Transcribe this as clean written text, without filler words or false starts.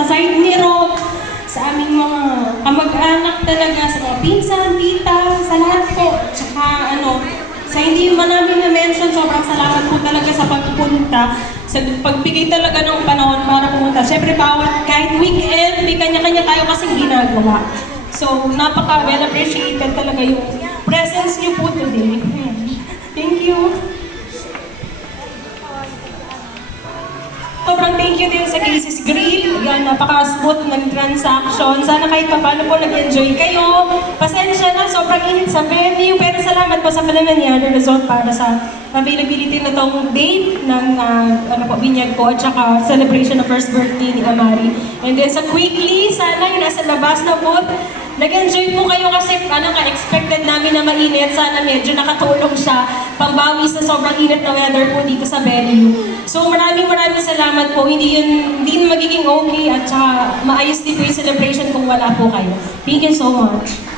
sa side ni Rob, sa aming mga kamag-anak talaga, sa mga pinsan, tita, sa lahat po. Tsaka sa hindi man namin na-mention, sobrang salamat po talaga sa pagpunta, sa pagbigay talaga ng panahon para pumunta. Siyempre, kahit weekend, may kanya-kanya tayo kasing ginagawa. So, napaka-well appreciated talaga yung presence niyo po today. Thank you. Sobrang thank you din sa Casey's Grill. Yan, napaka-smooth ng transaction. Sana kahit paano po nag-enjoy kayo. Pasensya na, sobrang init sa venue. Pero salamat po sa Palamanyan Resort para sa availability na tong date ng binyag po at saka celebration ng first birthday ni Amari. And then sa Quickly, sana yung nasa labas na po, nag-enjoy po kayo kasi ka-expected namin na mainit. Sana medyo nakatulong siya pambawi sa sobrang init na weather po dito sa venue. So maraming salamat po. Hindi magiging okay at saka maayos din po yung celebration kung wala po kayo. Thank you so much.